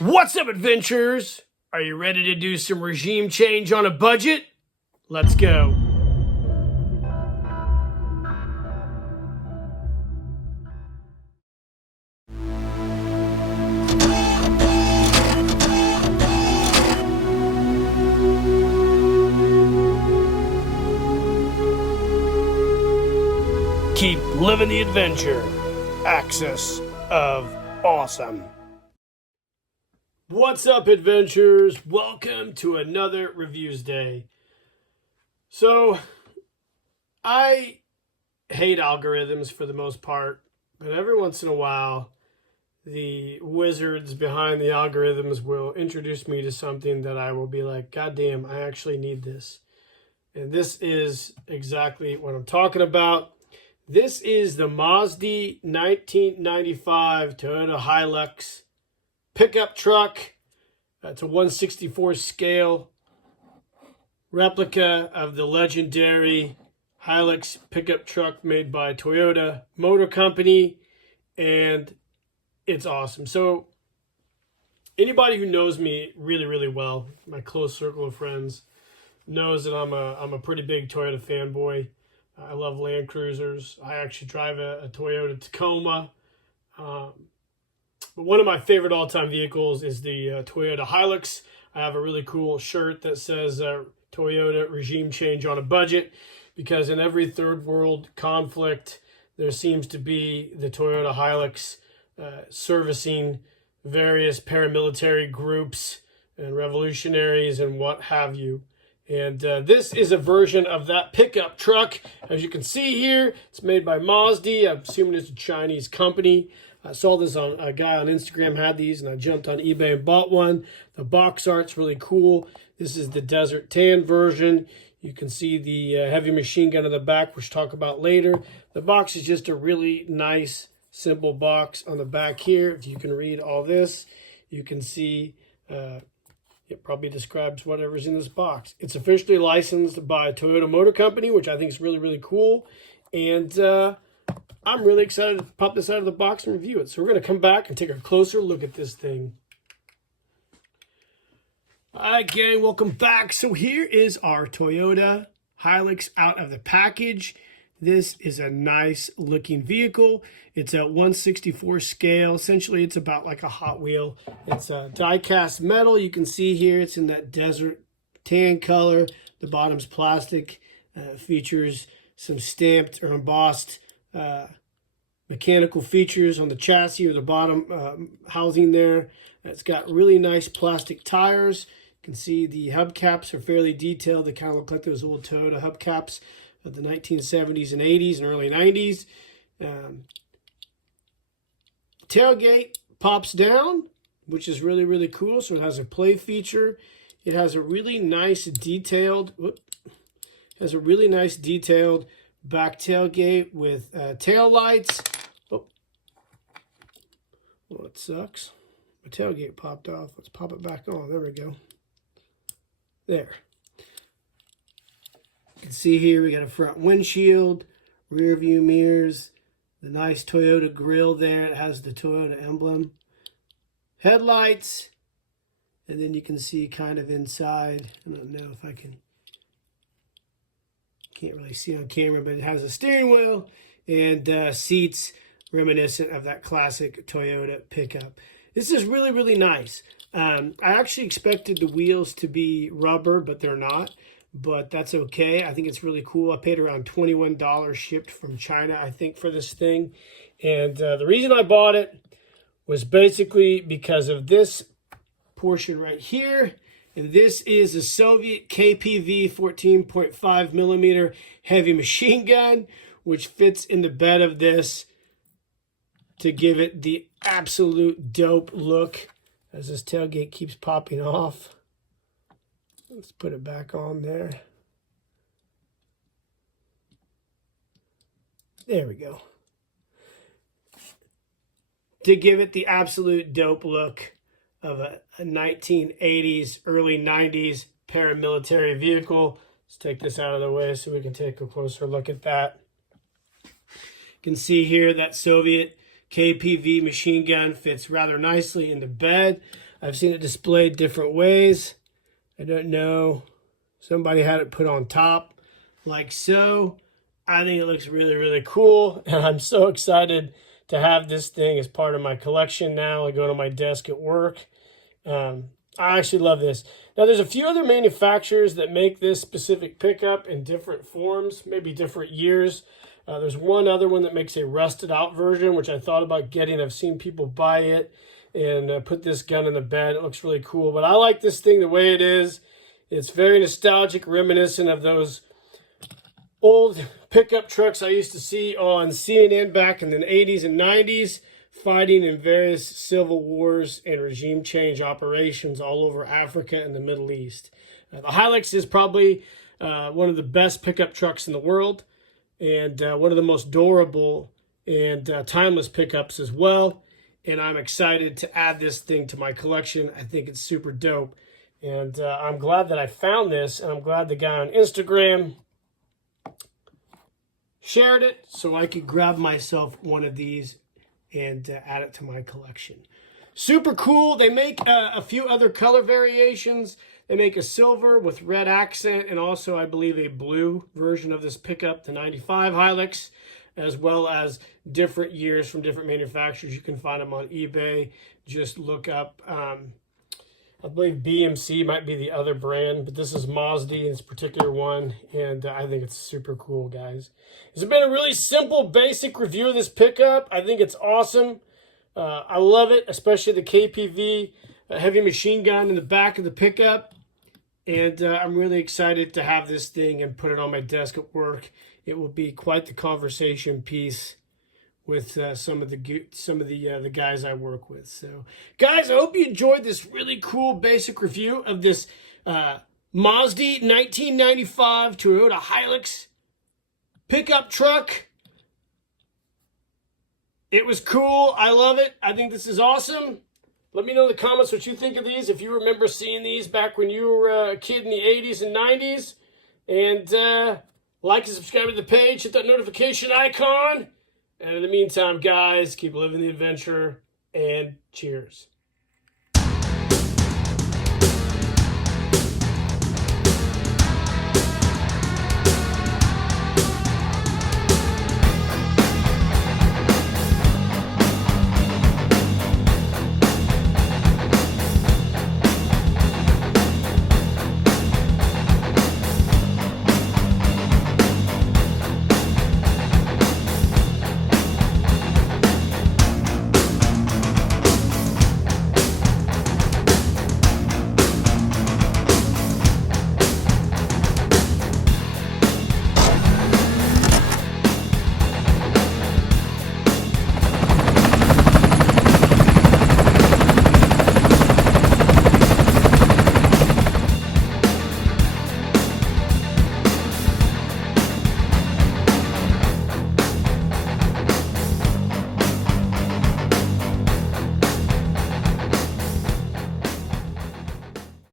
What's up, adventurers? Are you ready to do some regime change on a budget? Let's go. Keep living the adventure. Axis of Awesome. What's up, adventurers? Welcome to another Reviews Day. So, I hate algorithms for the most part, but every once in a while, the wizards behind the algorithms will introduce me to something that I will be like, God damn, I actually need this. And this is exactly what I'm talking about. This is the Masdi 1995 Toyota Hilux pickup truck. It's a 1/64 scale replica of the legendary Hilux pickup truck made by Toyota Motor Company, and it's awesome. So anybody who knows me really, really well, my close circle of friends, knows that I'm a pretty big Toyota fanboy. I love Land Cruisers. I actually drive a Toyota Tacoma. But one of my favorite all-time vehicles is the Toyota Hilux. I have a really cool shirt that says Toyota regime change on a budget, because in every third world conflict, there seems to be the Toyota Hilux servicing various paramilitary groups and revolutionaries and what have you. And this is a version of that pickup truck. As you can see here, it's made by Masdi. I'm assuming it's a Chinese company. I saw this on a guy on Instagram had these, and I jumped on eBay and bought one. The box art's really cool. This is the desert tan version. You can see the heavy machine gun in the back, which we'll talk about later. The box is just a really nice, simple box on the back here. If you can read all this, you can see it probably describes whatever's in this box. It's officially licensed by Toyota Motor Company, which I think is really, really cool. And I'm really excited to pop this out of the box and review it. So we're going to come back and take a closer look at this thing. All right, gang, welcome back. So here is our Toyota Hilux out of the package. This is a nice looking vehicle. It's a 1/64 scale. Essentially, it's about like a Hot Wheel. It's a die-cast metal. You can see here it's in that desert tan color. The bottom's plastic. Features some stamped or embossed mechanical features on the chassis or the bottom housing there. It's got really nice plastic tires. You can see the hubcaps are fairly detailed. They kind of look like those old Toyota hubcaps of the 1970s and 80s and early 90s. Tailgate pops down, which is really, really cool. So it has a play feature. It has a really nice detailed, back tailgate with tail lights. Oh, well, it sucks. My tailgate popped off. Let's pop it back on. There we go. There. You can see here we got a front windshield, rear view mirrors, the nice Toyota grille there. It has the Toyota emblem. Headlights. And then you can see kind of inside. I don't know if I can't really see on camera, but it has a steering wheel and seats reminiscent of that classic Toyota pickup. This is really, really nice. I actually expected the wheels to be rubber, but they're not. But that's okay. I think it's really cool. I paid around $21 shipped from China, I think, for this thing. And the reason I bought it was basically because of this portion right here. And this is a Soviet KPV 14.5 millimeter heavy machine gun, which fits in the bed of this to give it the absolute dope look as this tailgate keeps popping off. Let's put it back on there. There we go. To give it the absolute dope look of a 1980s, early 90s paramilitary vehicle. Let's take this out of the way so we can take a closer look at that. You can see here that Soviet KPV machine gun fits rather nicely in the bed. I've seen it displayed different ways. I don't know. Somebody had it put on top like so. I think it looks really, really cool. And I'm so excited to have this thing as part of my collection now. I go to my desk at work. I actually love this. Now, there's a few other manufacturers that make this specific pickup in different forms, maybe different years. There's one other one that makes a rusted out version, which I thought about getting. I've seen people buy it and put this gun in the bed. It looks really cool. But I like this thing the way it is. It's very nostalgic, reminiscent of those old pickup trucks I used to see on CNN back in the 80s and 90s, fighting in various civil wars and regime change operations all over Africa and the Middle East. The Hilux is probably one of the best pickup trucks in the world, and one of the most durable and timeless pickups as well. And I'm excited to add this thing to my collection. I think it's super dope. And I'm glad that I found this, and I'm glad the guy on Instagram shared it so I could grab myself one of these and add it to my collection. Super cool. They make a few other color variations. They make a silver with red accent, and also I believe a blue version of this pickup, the 95 Hilux, as well as different years from different manufacturers. You can find them on eBay. Just look up, I believe BMC might be the other brand, but this is Masdi in this particular one, and I think it's super cool, guys. It's been a really simple, basic review of this pickup. I think it's awesome. I love it, especially the KPV heavy machine gun in the back of the pickup, and I'm really excited to have this thing and put it on my desk at work. It will be quite the conversation piece with some of the guys I work with. So, guys, I hope you enjoyed this really cool basic review of this Masdi 1995 Toyota Hilux pickup truck. It was cool. I love it. I think this is awesome. Let me know in the comments what you think of these, if you remember seeing these back when you were a kid in the 80s and 90s. And like and subscribe to the page. Hit that notification icon. And in the meantime, guys, keep living the adventure, and cheers.